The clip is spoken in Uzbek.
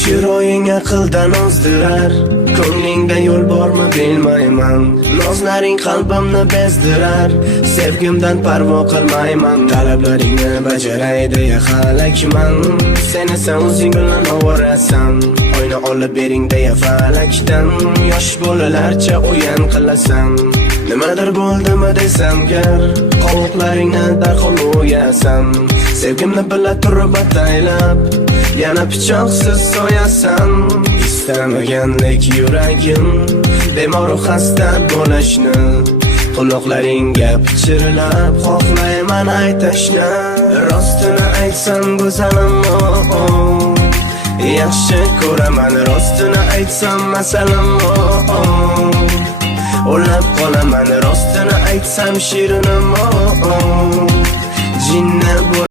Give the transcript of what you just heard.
Chiroying aqldan ozdirar, ko'nglingda yo'l bormi bilmayman. Nozlaring qalbimni bezdirar, sevgimdan parvo qilmayman. Talablaringni bajaray deya halakman, sen esa o'zing bilan ovorasan. Oyna olib bering deya falakdan, yosh bolalarcha o'yin qilasan. Nimadir bo'ldimi desam gar, qovoqlaringni darhol o'yasan. Sevgimni bila turib ataylab, yana pichoqsiz so'yasan. Istamagandek yuragim bemor xasta bo'lishni, quloqlaringga pichirlab xohlayman aytishni. Rostini aytsam go'zalim, yaxshi ko'raman. Rostini aytsam masalan, o'lib qolaman. Rostini aytsam shirinim, jinni